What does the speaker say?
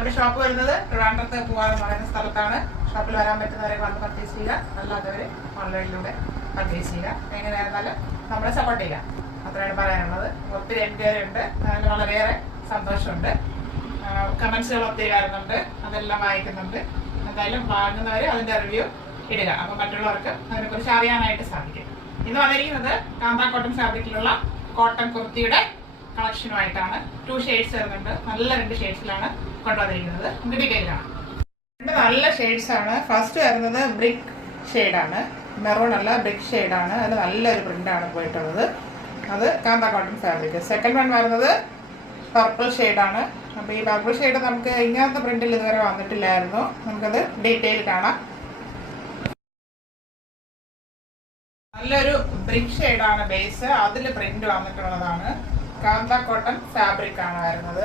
നമ്മുടെ ഷോപ്പ് വരുന്നത് ട്രിവാൻഡ്രത്ത് പൂവാറെന്ന് പറയുന്ന സ്ഥലത്താണ്. ഷോപ്പിൽ വരാൻ പറ്റുന്നവരെ വന്ന് പർച്ചേസ് ചെയ്യുക, അല്ലാത്തവർ ഓൺലൈനിലൂടെ പർച്ചേസ് ചെയ്യുക. എങ്ങനെയായിരുന്നാലും നമ്മളെ സപ്പോർട്ട് ചെയ്യുക, അത്രയാണ് പറയാനുള്ളത്. ഒത്തിരി എൻക്വയറി ഉണ്ട്, അതിൽ വളരെയേറെ സന്തോഷമുണ്ട്. കമൻസുകൾ ഒത്തിരി വരുന്നുണ്ട്, അതെല്ലാം വായിക്കുന്നുണ്ട്. എന്തായാലും വാങ്ങുന്നവർ അതിൻ്റെ റിവ്യൂ ഇടുക, അപ്പോൾ മറ്റുള്ളവർക്ക് അതിനെക്കുറിച്ച് അറിയാനായിട്ട് സാധിക്കും. ഇന്ന് വന്നിരിക്കുന്നത് കാന്ത കോട്ടൺ ഫാബ്രിക്കിലുള്ള കോട്ടൺ കുർത്തിയുടെ കളക്ഷനുമായിട്ടാണ്. 2 ഷെയ്ഡ്സ് വരുന്നുണ്ട്, നല്ല 2 ഷെയ്ഡ്സിലാണ് കൊണ്ടുവന്നിരിക്കുന്നത്. നമുക്ക് ഡീറ്റെയിൽ കാണാം. 2 നല്ല ഷെയ്ഡ്സ് ആണ്. ഫസ്റ്റ് വരുന്നത് ബ്രിക്ക് ഷെയ്ഡാണ്, മെറൂൺ അല്ല ബ്രിക്ക് ഷെയ്ഡാണ്. അതിൽ നല്ലൊരു പ്രിന്റാണ് പോയിട്ടുള്ളത്, അത് കാന്ത കോട്ടൺ ഫാബ്രിക്. സെക്കൻഡ് വൺ വരുന്നത് പർപ്പിൾ ഷെയ്ഡാണ്. അപ്പോൾ ഈ പർപ്പിൾ ഷെയ്ഡ് നമുക്ക് ഇങ്ങനത്തെ പ്രിന്റിൽ ഇതുവരെ വന്നിട്ടില്ലായിരുന്നു. നമുക്കത് ഡീറ്റെയിൽ കാണാം. നല്ലൊരു ബ്രിക്ക് ഷെയ്ഡാണ് ബേസ്, അതിൽ പ്രിന്റ് വന്നിട്ടുള്ളതാണ്. കാന്ത കോട്ടൺ ഫാബ്രിക് ആണ് വരുന്നത്.